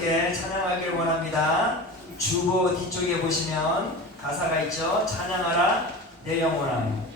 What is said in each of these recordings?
찬양하길 원합니다. 주보 뒤쪽에 보시면 가사가 있죠. 찬양하라 내 영혼아.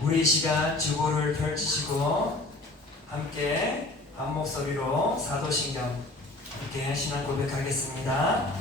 우리 시간 주보를 펼치시고 함께 한 목소리로 사도신경 함께 신앙 고백하겠습니다.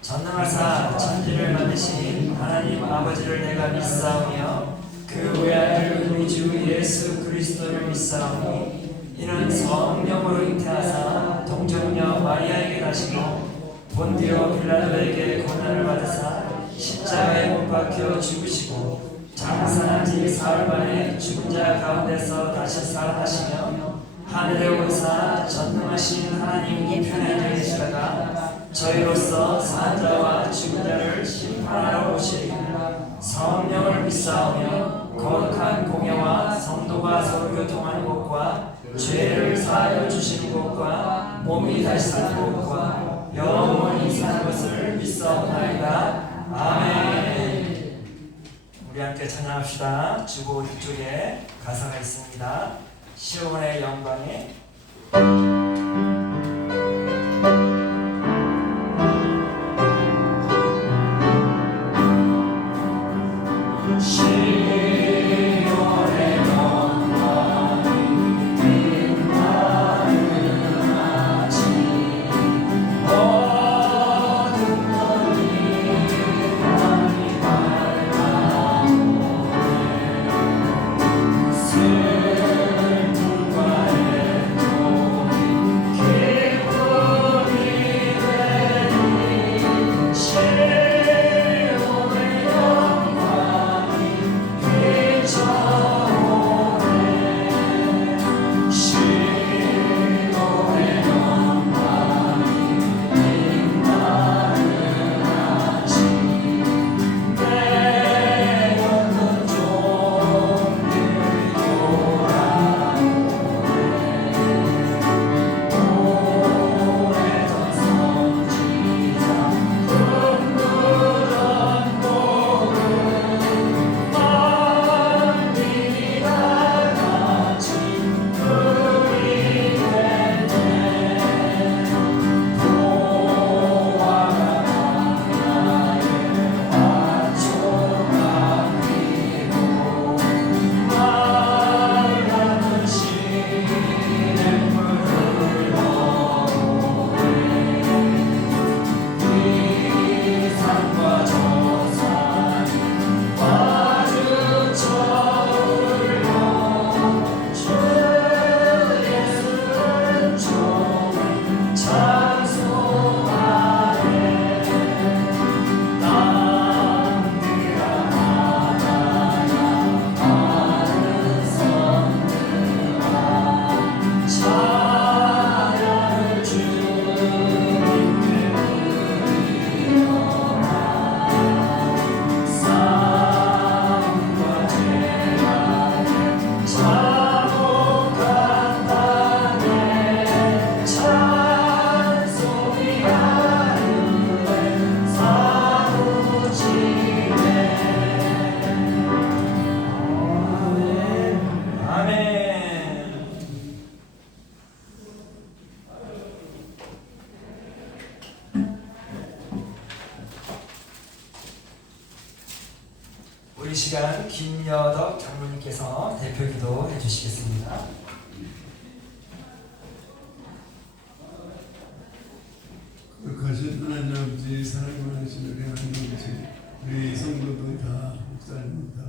전능하사 천지를 만드신 하나님 아버지를 내가 믿사오며 그 외아들 우리 주 예수 그리스도를 믿사오니 이는 성령으로 잉태하사 동정녀 마리아에게 나시고 본디오 빌라도에게 고난을 받으사 십자가에 못 박혀 죽으시고 장사한 지 사흘 만에 죽은 자 가운데서 다시 살아나시며 하늘에 오르사 전능하신 하나님 우편에 계시다가 저희로서 산 자와 죽은 자를 심판하러 오시리라. 성령을 믿사오며 거룩한 공예와 성도가 서로 교통하는 것과 죄를 사하여 주시는 것과 몸이 다시 사는 것과 영원히 사는 것을 믿사옵나이다. 아멘. 우리 함께 찬양합시다. 주보 뒤쪽에 가사가 있습니다. 시온의 영광에 슬픔과 애통이 우리 시간 김여덕 장로님께서 대표기도 해주시겠습니다. 거룩하신 하나님 아버지, 사랑을 하시는 우리 하나님 아버지, 우리 성도도 다 목사님 다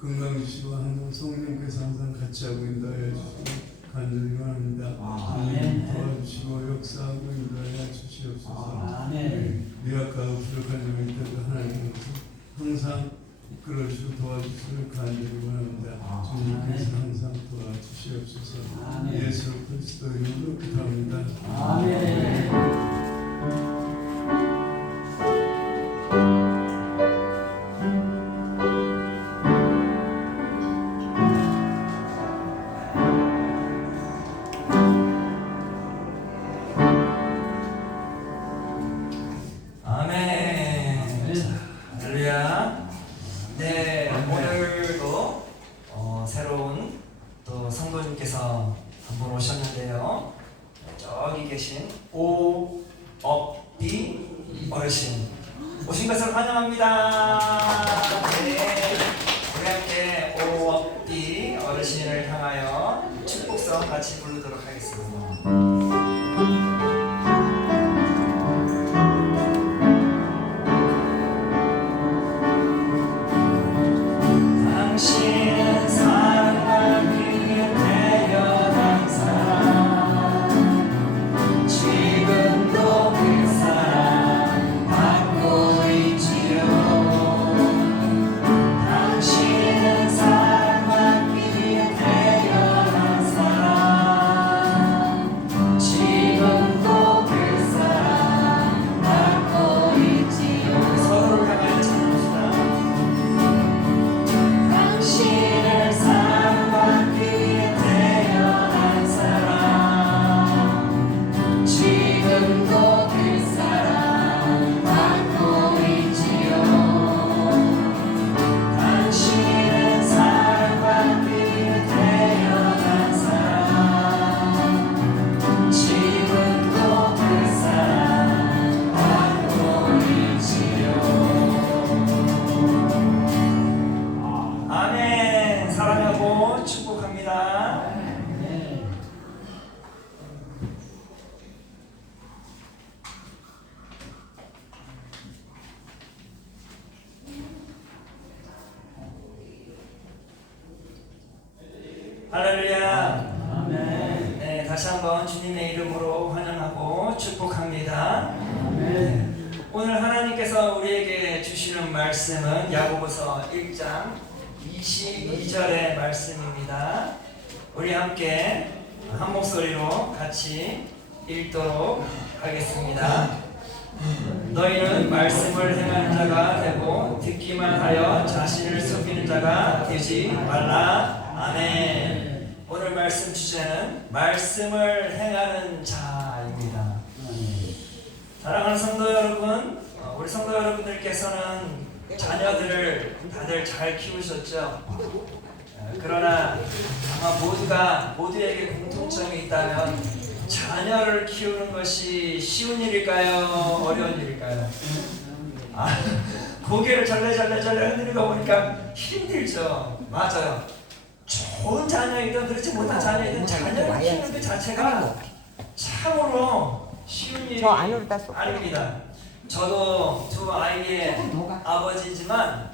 건강 주시고 항상 성령께서 항상 같이 하고 인도하여 주시고 간절히 원합니다. 주님 도와주시고 역사하고 인도하여 주시옵소서. 미약하고 부족한 점이 있다도 하나님께서 항상 이끌어주시고 도와주시길 간절히 원합니다. 주님께서 항상 도와주시옵소서. 예수 그리스도 이름으로 기도합니다. 아멘. 할렐루야. 네, 오늘도 새로운 또 성도님께서 한 분 오셨는데요. 저기 계신 오업비 어르신 오신 것을 환영합니다. 네, 우리 함께 오업비 어르신을 향하여 축복성 같이 부르도록 하겠습니다. 당신은 사랑과 비에 태어난 사람, 지금도 그 사랑 받고 있지요. 당신은 사랑과 비에 태어난 사람, 지금도 그 사랑 받고 있지요. 서로를 향하여 찬양합시다. 당신을 사랑받기 위해 태어난 사람, 지금도 그 사랑 받고 있지요. 당신은 사랑받기 위해 태어난 사람, 지금도 그 사랑 받고 있지요. 아멘. 사랑하고 축복합니다. 할렐루야. 아멘. 네, 다시 한번 주님의 이름으로 환영하고 축복합니다. 네, 오늘 하나님께서 우리에게 주시는 말씀은 야고보서 1장 22절의 말씀입니다. 우리 함께 한 목소리로 같이 읽도록 하겠습니다. 너희는 말씀을 행하는 자가 되고 듣기만 하여 자신을 속이는 자가 되지 말라. 아멘. 오늘 말씀 주제는 말씀을 행하는 자입니다. 사랑하는 성도 여러분, 우리 성도 여러분들께서는 자녀들을 다들 잘 키우셨죠? 그러나 아마 모두에게 공통점이 있다면 자녀를 키우는 것이 쉬운 일일까요? 어려운 일일까요? 고개를 절레절레 흔들고 보니까 힘들죠. 맞아요. 좋은 자녀이든 그렇지 못한 자녀이든 자녀를 키우는 그 자체가 참으로 쉬운 일이 아닙니다. 저도 두 아이의 아버지지만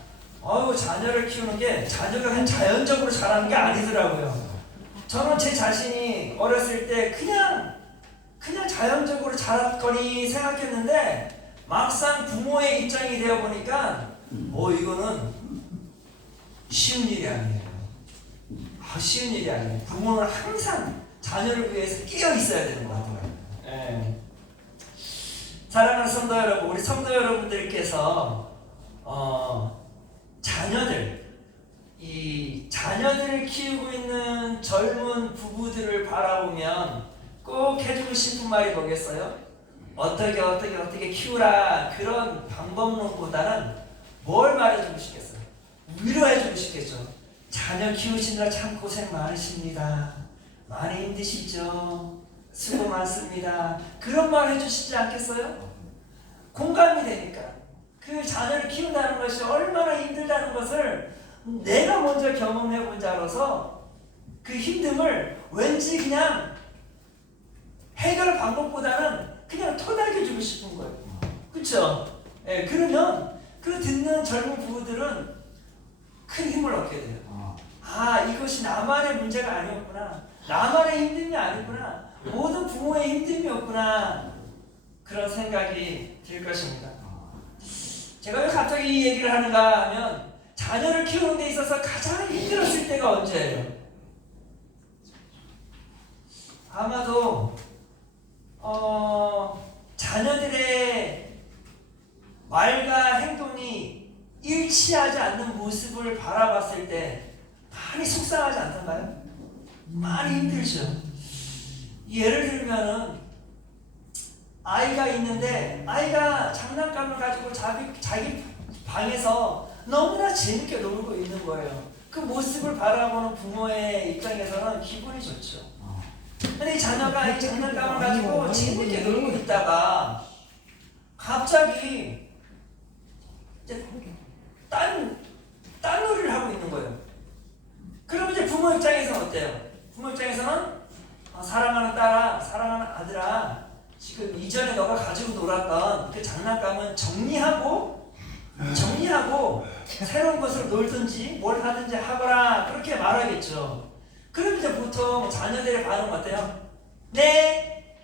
자녀를 키우는 게 자녀가 그냥 자연적으로 자라는 게 아니더라고요. 저는 제 자신이 어렸을 때 그냥 자연적으로 자랐거니 생각했는데 막상 부모의 입장이 되어 보니까 이거는 쉬운 일이 아니에요. 쉬운 일이 아니에요. 부모는 항상 자녀를 위해서 깨어 있어야 되는 것 같아요. 네. 사랑하는 성도 여러분, 우리 성도 여러분들께서 자녀들을 키우고 있는 젊은 부부들을 바라보면 꼭 해주고 싶은 말이 뭐겠어요? 어떻게 키우라 그런 방법론보다는 뭘 말해주고 싶겠어요? 위로해주고 싶겠죠. 자녀 키우시느라 참 고생 많으십니다. 많이 힘드시죠? 수고 많습니다. 그런 말 해주시지 않겠어요? 공감이 되니까. 그 자녀를 키우는 키운다는 것이 얼마나 힘들다는 것을 내가 먼저 경험해 본 자로서 그 힘듦을 왠지 그냥 해결 방법보다는 그냥 토닥여주고 싶은 거예요. 그렇죠? 예, 그러면 그 듣는 젊은 부부들은 큰 힘을 얻게 돼요. 아, 이것이 나만의 문제가 아니었구나. 나만의 힘듦이 아니구나. 모든 부모의 힘듦이었구나. 그런 생각이 들 것입니다. 제가 왜 갑자기 이 얘기를 하는가 하면 자녀를 키우는 데 있어서 가장 힘들었을 때가 언제예요? 아마도 자녀들의 말과 행동이 일치하지 않는 모습을 바라봤을 때 많이 속상하지 않던가요? 많이 힘들죠. 예를 들면은 아이가 있는데 아이가 장난감을 가지고 자기 방에서 너무나 재밌게 놀고 있는 거예요. 그 모습을 바라보는 부모의 입장에서는 기분이 좋죠. 근데 이 자녀가 이 장난감을 가지고 재밌게 놀고 있다가 갑자기 이제 딴 놀이를 하고 있는 거예요. 그럼 이제 부모 입장에서는 어때요? 부모 입장에서는 사랑하는 딸아, 사랑하는 아들아, 지금 이전에 너가 가지고 놀았던 그 장난감은 정리하고 새로운 것으로 놀든지 뭘 하든지 하거라, 그렇게 말하겠죠. 그럼 이제 보통 자녀들의 반응 어때요? 네,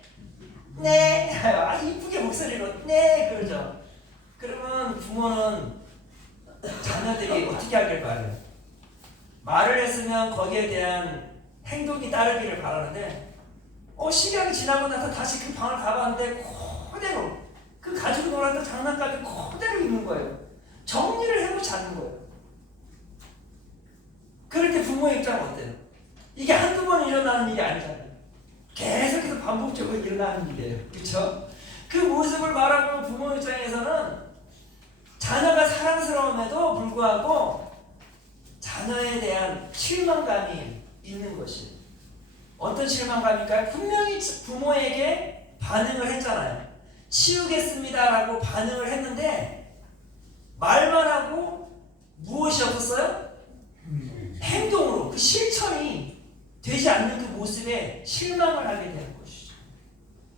아주 이쁘게 목소리로 네 그러죠. 그러면 부모는 자녀들이 어떻게 하길 바래요? 말을 했으면 거기에 대한 행동이 따르기를 바라는데 시간이 지나고 나서 다시 그 방을 가봤는데 그대로 그 가지고 놀았던 장난감이 그대로 있는 거예요. 정리를 해놓지 않는 거예요. 그럴 때 부모의 입장은 어때요? 이게 한두 번 일어나는 일이 아니잖아요. 계속해서 반복적으로 일어나는 일이에요. 그렇죠? 그 모습을 바라보는 부모 입장에서는 자녀가 사랑스러움에도 불구하고 자녀에 대한 실망감이 있는 것이에요. 어떤 실망감일까요? 분명히 부모에게 반응을 했잖아요. 치우겠습니다라고 반응을 했는데 말만 하고 무엇이 없었어요? 행동으로 그 실천이 되지 않는 그 모습에 실망을 하게 되는 것이죠.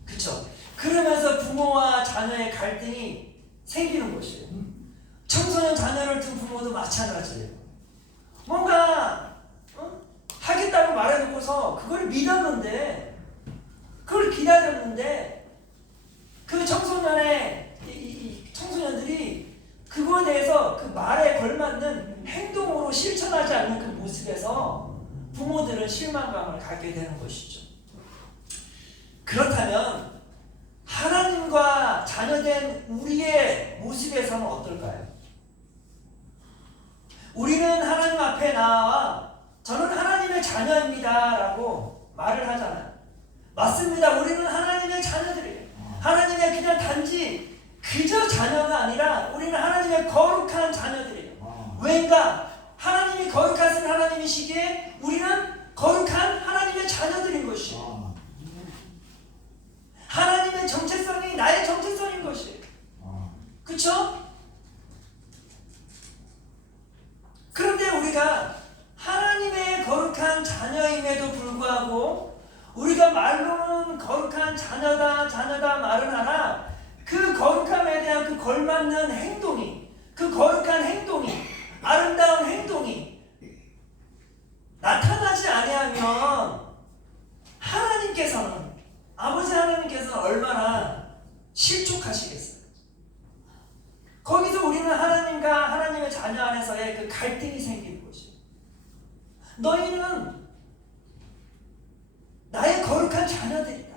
그렇죠? 그러면서 부모와 자녀의 갈등이 생기는 것이에요. 청소년 자녀를 둔 부모도 마찬가지예요. 뭔가 하겠다고 말해놓고서 그걸 믿었는데, 그걸 기다렸는데 그 청소년들이 그거에 대해서 그 말에 걸맞는 행동으로 실천하지 않는 그 모습에서 부모들은 실망감을 갖게 되는 것이죠. 그렇다면 하나님과 자녀된 우리의 모습에서는 어떨까요? 우리는 하나님 앞에 나와 저는 하나님의 자녀입니다 라고 말을 하잖아요. 맞습니다. 우리는 하나님의 자녀들이에요. 하나님의 그냥 단지 그저 자녀가 아니라 우리는 하나님의 거룩한 자녀들이에요. 왜인가? 하나님이 거룩하신 하나님이시기에 우리는 거룩한 하나님의 자녀들인 것이에요. 하나님의 정체성이 나의 정체성인 것이에요. 그렇죠? 그런데 우리가 하나님의 거룩한 자녀임에도 불구하고 우리가 말로는 거룩한 자녀다 말은 하나 그 거룩함에 대한 그 걸맞는 행동이, 그 거룩한 행동이, 아름다운 행동이 나타나지 아니하면 하나님께서는, 아버지 하나님께서는 얼마나 실족하시겠어요? 거기서 우리는 하나님과 하나님의 자녀 안에서의 그 갈등이 생기는 것이에요. 너희는 나의 거룩한 자녀들이다.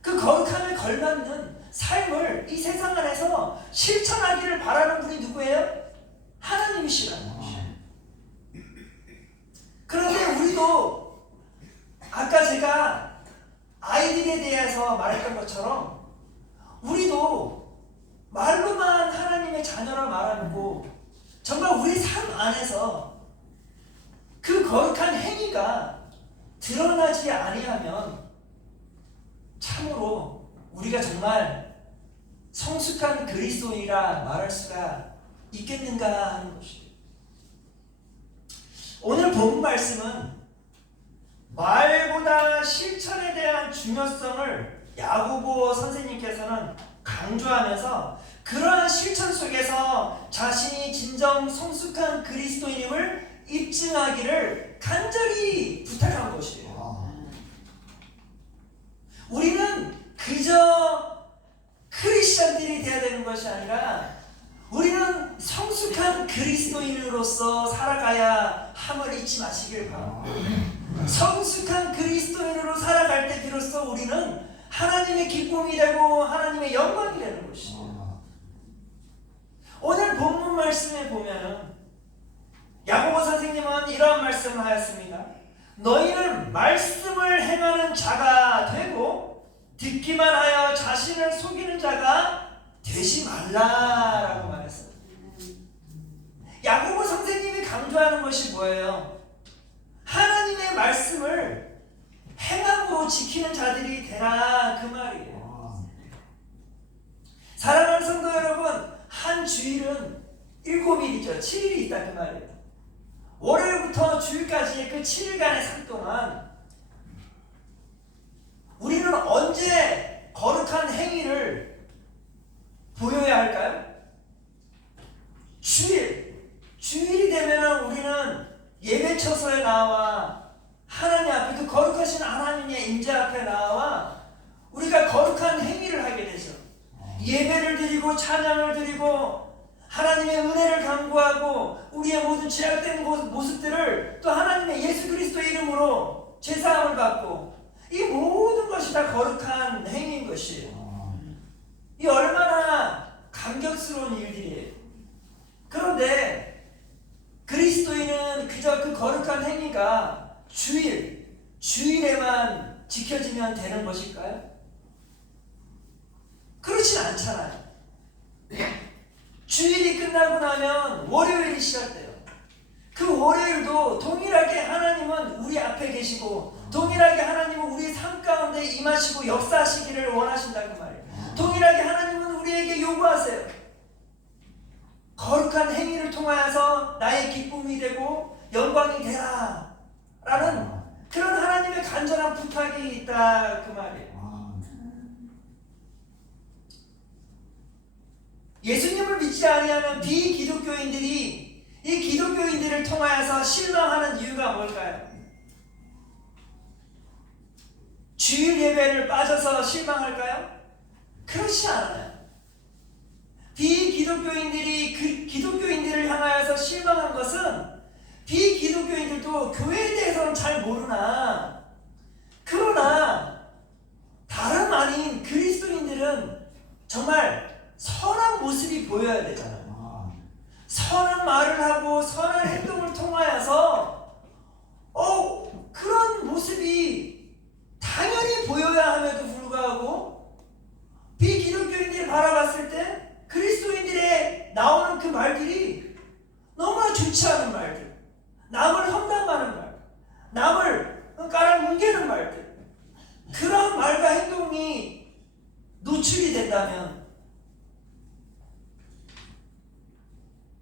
그 거룩함에 걸맞는 삶을 이 세상 안에서 실천하기를 바라는 분이 누구예요? 하나님이시라는 것이에요. 그런데 우리도 아까 제가 아이들에 대해서 말했던 것처럼 우리도 말로만 하나님의 자녀라 말하고 정말 우리 삶 안에서 그 거룩한 행위가 드러나지 아니하면 참으로 우리가 정말 성숙한 그리스도인이라 말할 수가 있겠는가 하는 것이에요. 오늘 본 말씀은 말보다 실천에 대한 중요성을 야고보 선생님께서는 강조하면서 그러한 실천 속에서 자신이 진정 성숙한 그리스도인임을 입증하기를 간절히 부탁한 것이에요. 우리는 그저 크리스천들이 되어야 되는 것이 아니라 우리는 성숙한 그리스도인으로서 살아가야 함을 잊지 마시길 바랍니다. 성숙한 그리스도인으로 살아갈 때 비로소 우리는 하나님의 기쁨이 되고 하나님의 영광이 되는 것이에요. 오늘 본문 말씀에 보면 야고보 선생님은 이러한 말씀을 하였습니다. 너희는 말씀을 행하는 자가 되고 듣기만 하여 자신을 속이는 자가 되지 말라라고 말했어요. 야고보 선생님이 강조하는 것이 뭐예요? 하나님의 말씀을 행함으로 지키는 자들이 되라 그 말이에요. 사랑하는 성도 여러분, 한 주일은 7일이죠. 7일이 있다 그 말이에요. 월요일부터 주일까지의 그 7일간의 삶 동안 우리는 언제 거룩한 행위를 보여야 할까요? 주일이 되면 우리는 예배처소에 나와 하나님 앞에 그 거룩하신 하나님의 임재 앞에 나와 우리가 거룩한 행위를 하게 되죠. 예배를 드리고 찬양을 드리고 하나님의 은혜를 간구하고 우리의 모든 죄악된 모습들을 또 하나님의 예수 그리스도의 이름으로 제사함을 받고 이 모든 것이 다 거룩한 행위인 것이에요. 이 얼마나 감격스러운 일들이에요. 그런데 그리스도인은 그저 그 거룩한 행위가 주일에만 지켜지면 되는 것일까요? 그렇진 않잖아요. 주일이 끝나고 나면 월요일이 시작돼요. 그 월요일도 동일하게 하나님은 우리 앞에 계시고 동일하게 하나님은 우리 삶 가운데 임하시고 역사하시기를 원하신다는 말이에요. 동일하게 하나님은 우리에게 요구하세요. 거룩한 행위를 통하여서 나의 기쁨이 되고 영광이 되라 라는 그런 하나님의 간절한 부탁이 있다 그 말이에요. 예수님을 믿지 아니하는 비기독교인들이 이 기독교인들을 통하여서 실망하는 이유가 뭘까요? 주일 예배를 빠져서 실망할까요? 그렇지 않아요. 비기독교인들이 그 기독교인들을 향하여서 실망한 것은 비기독교인들도 교회에 대해서는 잘 모르나 그러나 다름 아닌 그리스도인들은 정말 선한 모습이 보여야 되잖아요. 선한 말을 하고 선한 행동을 통하여서 그런 모습이 당연히 보여야 함에도 불구하고 비기독교인들이 바라봤을 때 그리스도인들의 나오는 그 말들이 너무나 좋지 않은 말들, 남을 험담하는 말, 남을 깔아뭉개는 말들, 그런 말과 행동이 노출이 된다면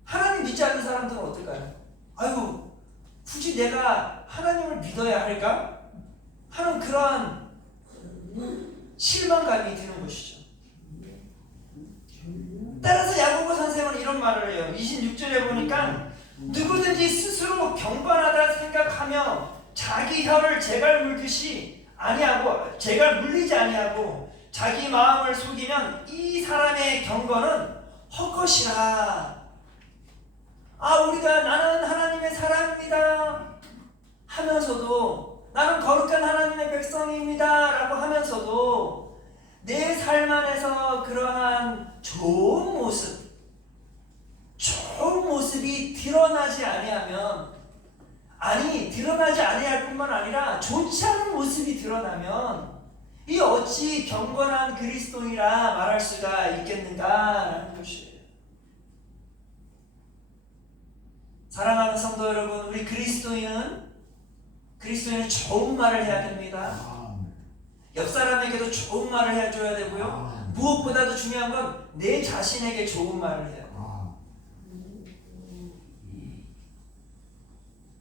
하나님 믿지 않는 사람들은 어떨까요? 아이고 굳이 내가 하나님을 믿어야 할까? 하는 그러한 실망감이 드는 것이죠. 따라서 야고보 선생은 이런 말을 해요. 26절에 보니까 누구든지 스스로 경건하다 생각하며 자기 혀를 제갈 물리지 아니하고 자기 마음을 속이면 이 사람의 경건은 헛것이라. 우리가 나는 하나님의 사람입니다 하면서도 나는 거룩한 하나님의 백성입니다 라고 하면서도 내 삶 안에서 그러한 좋은 모습이 드러나지 아니할 뿐만 아니라 좋지 않은 모습이 드러나면 이 어찌 경건한 그리스도인이라 말할 수가 있겠는가라는 것이에요. 사랑하는 성도 여러분, 우리 그리스도인은 좋은 말을 해야 됩니다. 옆 사람에게도 좋은 말을 해줘야 되고요. 무엇보다도 중요한 건 내 자신에게 좋은 말을 해요.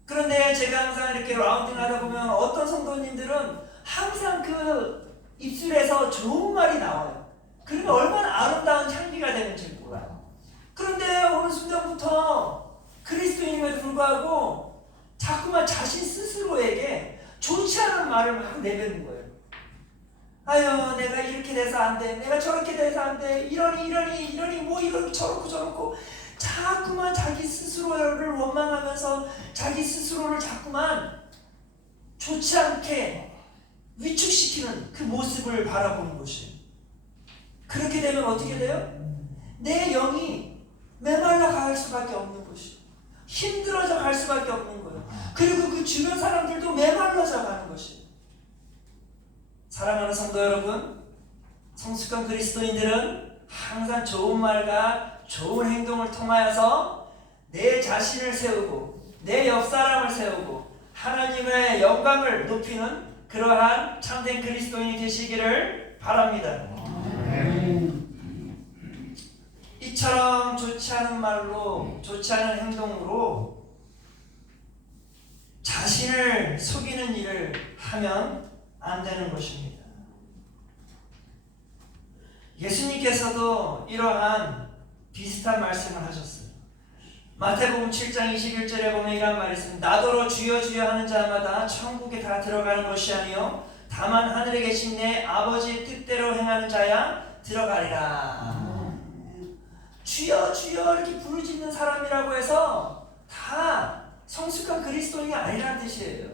그런데 제가 항상 이렇게 라운딩 하다 보면 어떤 성도님들은 항상 그 입술에서 좋은 말이 나와요. 그러면 얼마나 아름다운 향기가 되는지 몰라요. 그런데 어느 순간부터 그리스도인임에도 불구하고 자꾸만 자신 스스로에게 좋지 않은 말을 막 내뱉는 거예요. 아유, 내가 이렇게 돼서 안 돼. 내가 저렇게 돼서 안 돼. 이러니 뭐 이러니 저렇고 자꾸만 자기 스스로를 원망하면서 자기 스스로를 자꾸만 좋지 않게 위축시키는 그 모습을 바라보는 것이에요. 그렇게 되면 어떻게 돼요? 내 영이 메말라 갈 수밖에 없는 것이에요. 힘들어져 갈 수밖에 없는 거예요. 그리고 그 주변 사람들도 메말라져 가는 것이에요. 사랑하는 성도 여러분, 성숙한 그리스도인들은 항상 좋은 말과 좋은 행동을 통하여서 내 자신을 세우고 내 옆 사람을 세우고 하나님의 영광을 높이는 그러한 참된 그리스도인이 되시기를 바랍니다. 이처럼 좋지 않은 말로, 좋지 않은 행동으로 자신을 속이는 일을 하면 안 되는 것입니다. 예수님께서도 이러한 비슷한 말씀을 하셨어요. 마태복음 7장 21절에 보면 이런 말이 있습니다. 나더러 주여 주여 하는 자마다 천국에 다 들어가는 것이 아니요 다만 하늘에 계신 내 아버지의 뜻대로 행하는 자야 들어가리라. 주여 주여 이렇게 부르짖는 사람이라고 해서 다 성숙한 그리스도인이 아니라는 뜻이에요.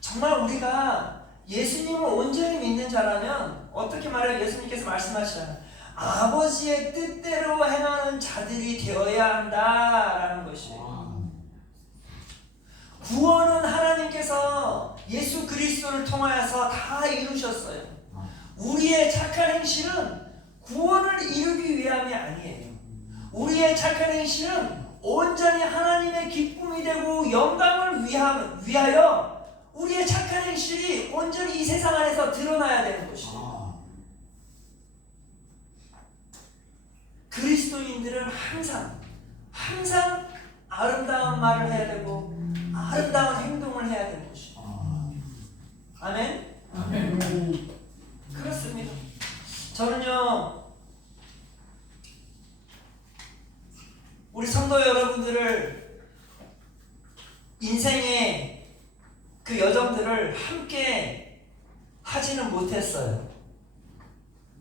정말 우리가 예수님을 온전히 믿는 자라면 어떻게 말해요? 예수님께서 말씀하시잖아요. 아버지의 뜻대로 행하는 자들이 되어야 한다라는 것이에요. 구원은 하나님께서 예수 그리스도를 통하여서 다 이루셨어요. 우리의 착한 행실은 구원을 이루기 위함이 아니에요. 우리의 착한 행실은 온전히 하나님의 기쁨이 되고 영광을 위하여 우리의 착한 행실이 온전히 이 세상 안에서 드러나야 되는 것이에요. 그리스도인들은 항상 아름다운 말을 해야 되고 아름다운 행동을 해야 되는 것이에요. 아멘? 아멘. 그렇습니다. 저는요, 우리 성도 여러분들을 인생의 그 여정들을 함께 하지는 못했어요.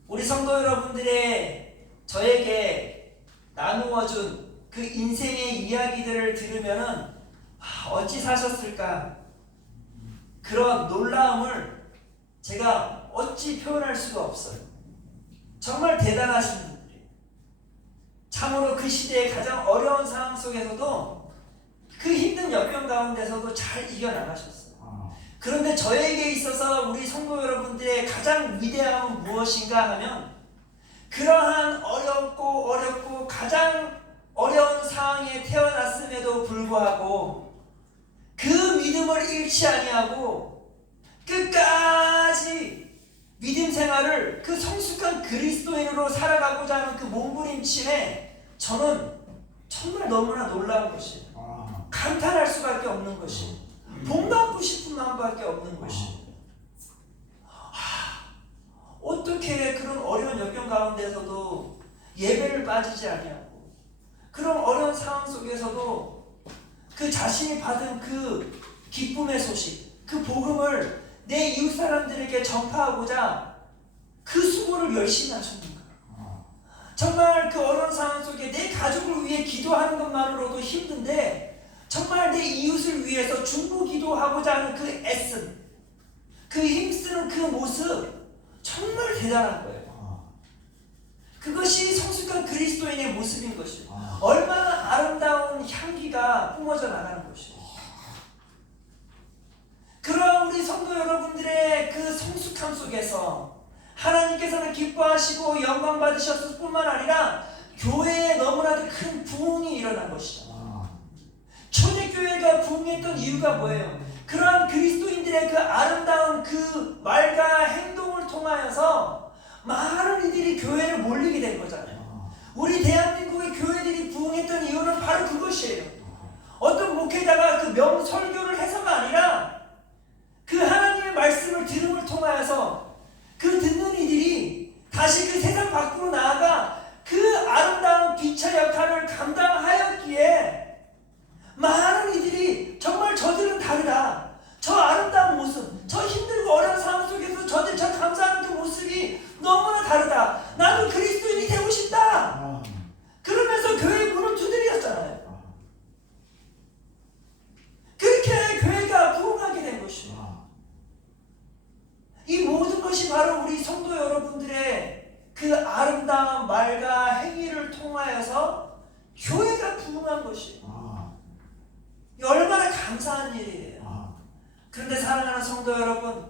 우리 성도 여러분들의 저에게 나누어준 그 인생의 이야기들을 들으면은 어찌 사셨을까? 그런 놀라움을 제가 어찌 표현할 수가 없어요. 정말 대단하신 분들이에요. 참으로 그 시대의 가장 어려운 상황 속에서도 그 힘든 역경 가운데서도 잘 이겨나가셨어요. 그런데 저에게 있어서 우리 성도 여러분들의 가장 위대함은 무엇인가 하면 그러한 어렵고 가장 어려운 상황에 태어났음에도 불구하고 그 믿음을 잃지 아니하고 끝까지 믿음 생활을 그 성숙한 그리스도인으로 살아가고자 하는 그 몸부림침에 저는 정말 너무나 놀라운 것이에요. 감탄할 수밖에 없는 것이에요. 본받고 싶은 마음밖에 없는 것이에요. 어떻게 그런 어려운 역경 가운데서도 예배를 빠지지 아니하고 그런 어려운 상황 속에서도 그 자신이 받은 그 기쁨의 소식, 그 복음을 내 이웃 사람들에게 전파하고자 그 수고를 열심히 하셨는가? 정말 그 어려운 상황 속에 내 가족을 위해 기도하는 것만으로도 힘든데 정말 내 이웃을 위해서 중보 기도하고자 하는 그 애씀, 그 힘쓰는 그 모습 정말 대단한 거예요. 그것이 성숙한 그리스도인의 모습인 것이에요. 얼마나 아름다운 향기가 뿜어져 나가는 것이에요. 그러한 우리 성도 여러분들의 그 성숙함 속에서 하나님께서는 기뻐하시고 영광 받으셨을 뿐만 아니라 교회에 너무나도 큰 부흥이 일어난 것이죠. 초대교회가 부흥했던 이유가 뭐예요? 그러한 그리스도인들의 그 아름다운 그 말과 행동을 통하여서 많은 이들이 교회를 몰리게 된 거잖아요. 우리 대한민국의 교회들이 부흥했던 이유는 바로 그것이에요. 어떤 목회자가 그 명설교를 해서가 아니라 그 하나님의 말씀을 들음을 통하여서 그 듣는 이들이 다시 그 세상 밖으로 나아가 그 아름다운 빛의 역할을 감당하였기에 많은 이들이 정말 저들은 다르다. 저 아름다운 모습, 저 힘들고 어려운 상황 속에서 저들 저 감사하는 그 모습이 너무나 다르다. 나도 그리스도인이 되고 싶다. 그러면서 교회의 문을 두드렸잖아요. 그렇게 교회가 부흥하게 된 것이에요. 이 모든 것이 바로 우리 성도 여러분들의 그 아름다운 말과 행위를 통하여서 교회가 부흥한 것이에요. 얼마나 감사한 일이에요. 그런데 사랑하는 성도 여러분,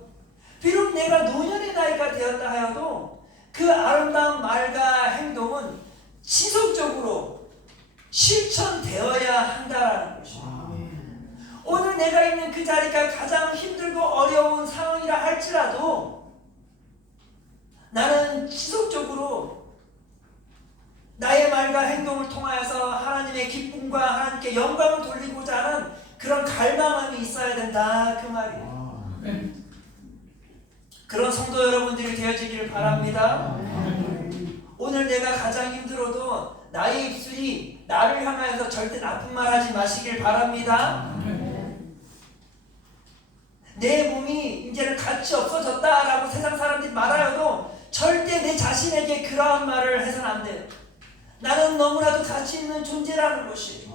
비록 내가 노년의 나이가 되었다 하여도 그 아름다운 말과 행동은 지속적으로 실천되어야 한다는 것입니다. 오늘 내가 있는 그 자리가 가장 힘들고 어려운 상황이라 할지라도 나는 지속적으로 나의 말과 행동을 통하여서 하나님의 기쁨과 하나님께 영광을 돌리고자 하는 그런 갈망함이 있어야 된다, 그 말이에요. 그런 성도 여러분들이 되어지기를 바랍니다. 오늘 내가 가장 힘들어도 나의 입술이 나를 향하여서 절대 나쁜 말 하지 마시길 바랍니다. 내 몸이 이제는 가치 없어졌다라고 세상 사람들이 말하여도 절대 내 자신에게 그러한 말을 해서는 안 돼요. 나는 너무나도 가치 있는 존재라는 것이,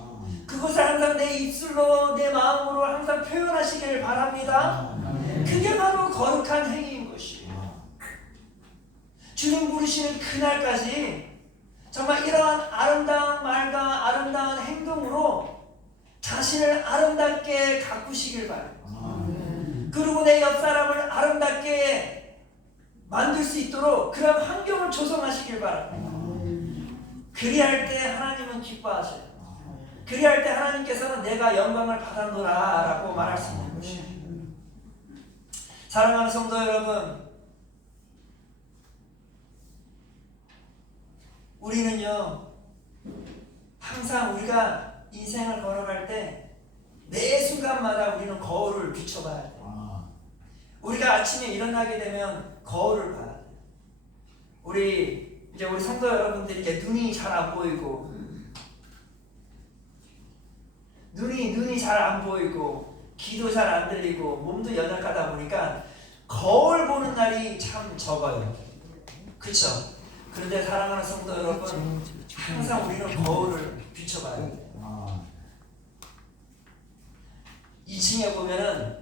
그것을 항상 내 입술로 내 마음으로 항상 표현하시길 바랍니다. 그게 바로 거룩한 행위인 것이에요. 주님 부르시는 그날까지 정말 이러한 아름다운 말과 아름다운 행동으로 자신을 아름답게 가꾸시길 바랍니다. 그리고 내 옆 사람을 아름답게 만들 수 있도록 그런 환경을 조성하시길 바랍니다. 그리할 때 하나님은 기뻐하셔요. 그리할 때 하나님께서는 내가 영광을 받았노라 라고 말할 수 있는 것이에요. 사랑하는 성도 여러분, 우리는요 항상 우리가 인생을 걸어갈 때 매 순간마다 우리는 거울을 비춰봐야 돼요. 우리가 아침에 일어나게 되면 거울을 봐야 돼요. 우리 성도 여러분들이 이렇게 눈이 잘 안 보이고 눈이 잘 안 보이고 귀도 잘 안 들리고 몸도 연약하다 보니까 거울 보는 날이 참 적어요. 그렇죠? 그런데 사랑하는 성도 여러분, 항상 우리는 거울을 비춰봐야 돼요. 2층에 보면은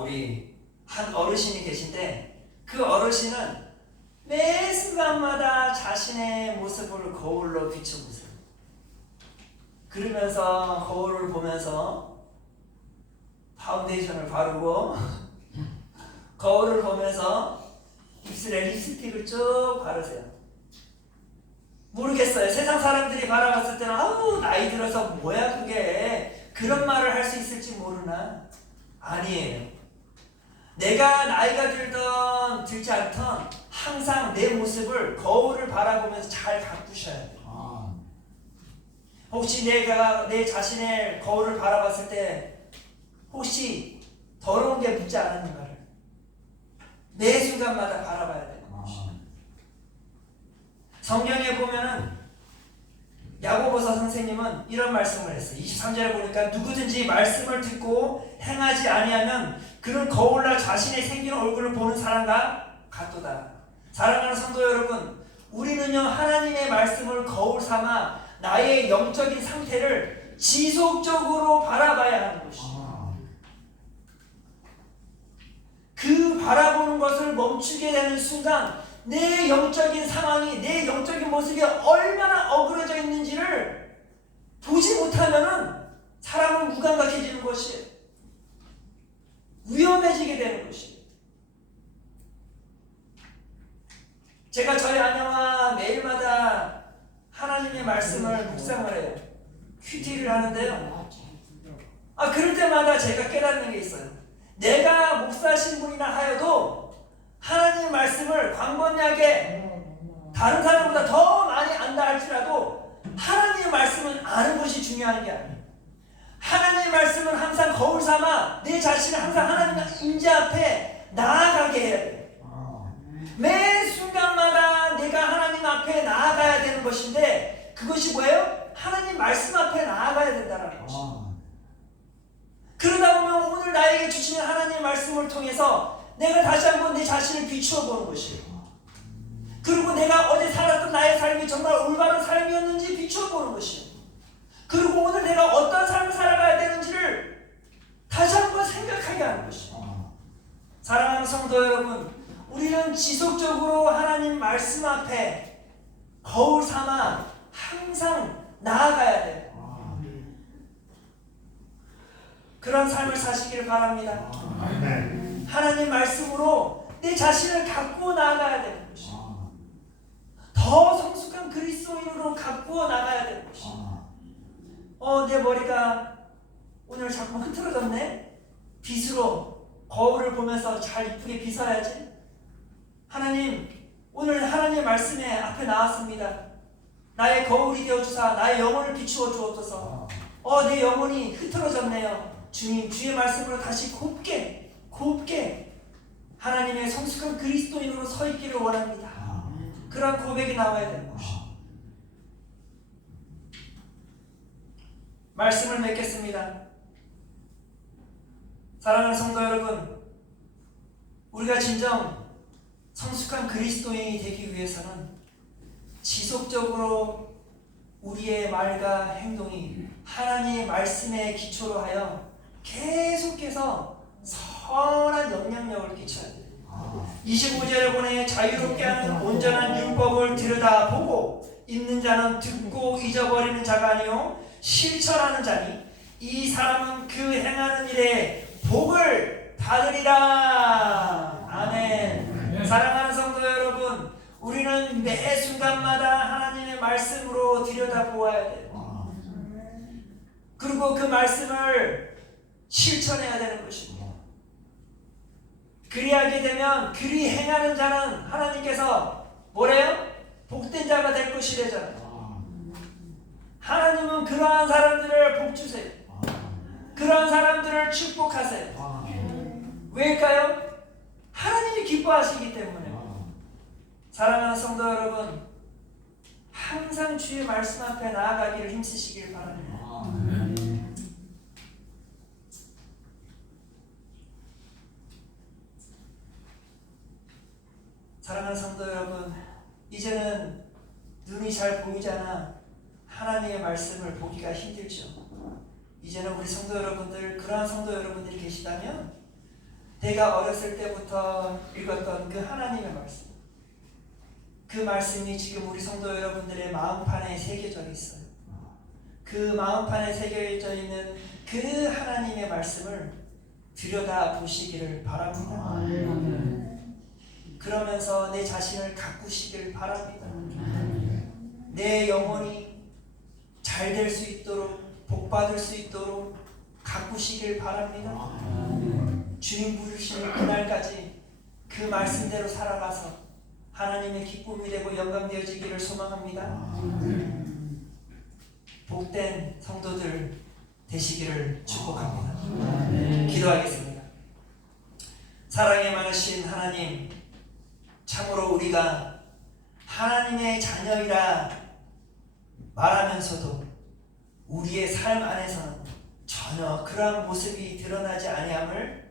우리 한 어르신이 계신데 그 어르신은 매 순간마다 자신의 모습을 거울로 비춰보세요. 그러면서 거울을 보면서 파운데이션을 바르고 거울을 보면서 입술에 립스틱을 쭉 바르세요. 모르겠어요. 세상 사람들이 바라봤을 때는 아우 나이 들어서 뭐야 그게, 그런 말을 할 수 있을지 모르나? 아니에요. 내가 나이가 들던 들지 않던 항상 내 모습을 거울을 바라보면서 잘 가꾸셔야 돼요. 혹시 내가 내 자신의 거울을 바라봤을 때 혹시 더러운 게 묻지 않았는가를 매 순간마다 바라봐야 되는 것이죠. 성경에 보면은 야고보서 선생님은 이런 말씀을 했어요. 23절에 보니까 누구든지 말씀을 듣고 행하지 아니하면 그는 거울로 자신의 생긴 얼굴을 보는 사람과 같도다. 사랑하는 성도 여러분, 우리는요 하나님의 말씀을 거울 삼아 나의 영적인 상태를 지속적으로 바라봐야 하는 것이죠. 그 바라보는 것을 멈추게 되는 순간 내 영적인 상황이, 내 영적인 모습이 얼마나 어그러져 있는지를 보지 못하면은 사람은 무감각해지는 것이에요. 위험해지게 되는 것이에요. 제가 저희 아내와 매일마다 하나님의 말씀을 묵상을 해요. 큐티를 하는데요. 그럴 때마다 제가 깨닫는 게 있어요. 내가 목사 신분이나 하여도 하나님의 말씀을 광범위하게 다른 사람보다 더 많이 안다 할지라도 하나님의 말씀은 아는 것이 중요한 게 아니에요. 하나님의 말씀은 항상 거울 삼아 내 자신을 항상 하나님 임재 앞에 나아가게 해야 돼요. 매 순간마다 내가 하나님 앞에 나아가야 되는 것인데 그것이 뭐예요? 하나님 말씀 앞에 나아가야 된다는 것이죠. 그러다 보면 오늘 나에게 주시는 하나님의 말씀을 통해서 내가 다시 한번 내 자신을 비추어 보는 것이에요. 그리고 내가 어제 살았던 나의 삶이 정말 올바른 삶이었는지 비추어 보는 것이에요. 그리고 오늘 내가 어떤 삶을 살아가야 되는지를 다시 한번 생각하게 하는 것이에요. 사랑하는 성도 여러분, 우리는 지속적으로 하나님 말씀 앞에 거울 삼아 항상 나아가야 돼요. 그런 삶을 사시기를 바랍니다. 하나님 말씀으로 내 자신을 가꾸어 나아가야 되는 것이에요. 더 성숙한 그리스도인으로 가꾸어 나가야 되는 것이에요. 내 머리가 오늘 자꾸 흐트러졌네? 빗으로 거울을 보면서 잘 이쁘게 빗어야지. 하나님, 오늘 하나님의 말씀에 앞에 나왔습니다. 나의 거울이 되어주사 나의 영혼을 비추어 주옵소서. 내 영혼이 흐트러졌네요. 주님, 주의 말씀으로 다시 곱게 하나님의 성숙한 그리스도인으로 서 있기를 원합니다. 그런 고백이 나와야 되는 것이죠. 말씀을 맺겠습니다. 사랑하는 성도 여러분, 우리가 진정 성숙한 그리스도인이 되기 위해서는 지속적으로 우리의 말과 행동이 하나님의 말씀에 기초로 하여 계속해서 선한 영향력을 끼쳐야 돼요. 25절에 보내 자유롭게 하는 온전한 율법을 들여다보고 읽는 자는 듣고 잊어버리는 자가 아니요 실천하는 자니 이 사람은 그 행하는 일에 복을 받으리라. 아멘. 사랑하는 성도 여러분, 우리는 매 순간마다 하나님의 말씀으로 들여다보아야 돼요. 그리고 그 말씀을 실천해야 되는 것입니다. 그리하게 되면 그리 행하는 자는 하나님께서 뭐래요? 복된 자가 될 것이래잖아요. 하나님은 그러한 사람들을 복 주세요. 그러한 사람들을 축복하세요. 왜일까요? 하나님이 기뻐하시기 때문에. 사랑하는 성도 여러분, 항상 주의 말씀 앞에 나아가기를 힘쓰시길 바랍니다. 사랑하는 성도 여러분, 이제는 눈이 잘 보이지 않아 하나님의 말씀을 보기가 힘들죠. 이제는 우리 성도 여러분들, 그러한 성도 여러분들이 계시다면 내가 어렸을 때부터 읽었던 그 하나님의 말씀, 그 말씀이 지금 우리 성도 여러분들의 마음판에 새겨져 있어요. 그 마음판에 새겨져 있는 그 하나님의 말씀을 들여다보시기를 바랍니다. 그러면서 내 자신을 가꾸시길 바랍니다. 내 영혼이 잘 될 수 있도록, 복받을 수 있도록 가꾸시길 바랍니다. 주님 부르시는 그날까지 그 말씀대로 살아가서 하나님의 기쁨이 되고 영광 되어지기를 소망합니다. 복된 성도들 되시기를 축복합니다. 기도하겠습니다. 사랑에 많으신 하나님, 참으로 우리가 하나님의 자녀이라 말하면서도 우리의 삶 안에서는 전혀 그러한 모습이 드러나지 아니함을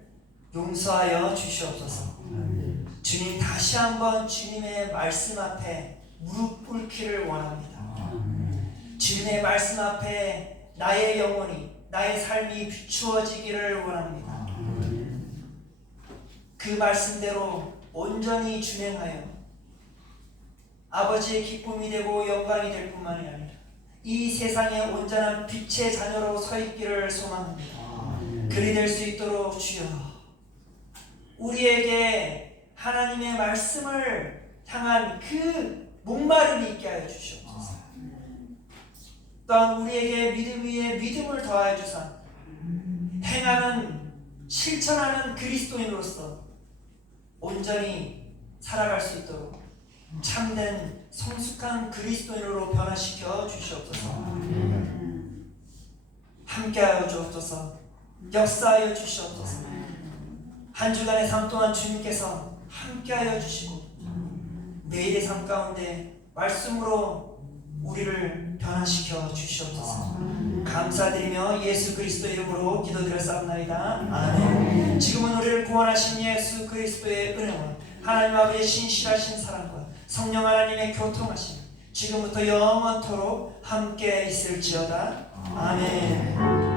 용서하여 주시옵소서. 주님, 다시 한번 주님의 말씀 앞에 무릎 꿇기를 원합니다. 주님의 말씀 앞에 나의 영혼이, 나의 삶이 비추어지기를 원합니다. 그 말씀대로 온전히 준행하여 아버지의 기쁨이 되고 영광이 될 뿐만이 아니라 이 세상에 온전한 빛의 자녀로 서 있기를 소망합니다. 그리 될 수 있도록 주여 우리에게 하나님의 말씀을 향한 그 목마름이 있게 하여 주시옵소서. 또한 우리에게 믿음 위에 믿음을 더하여 주사 행하는 실천하는 그리스도인으로서 온전히 살아갈 수 있도록 참된 성숙한 그리스도인으로 변화시켜 주시옵소서. 함께하여 주옵소서. 역사하여 주시옵소서. 한 주간의 삶 동안 주님께서 함께하여 주시고 내일의 삶 가운데 말씀으로 우리를 변화시켜 주시옵소서. 감사드리며 예수 그리스도 이름으로 기도드렸사옵나이다. 아멘. 지금은 우리를 구원하신 예수 그리스도의 은혜와 하나님 아버지의 신실하신 사랑과 성령 하나님의 교통하심 지금부터 영원토록 함께 있을지어다. 아멘.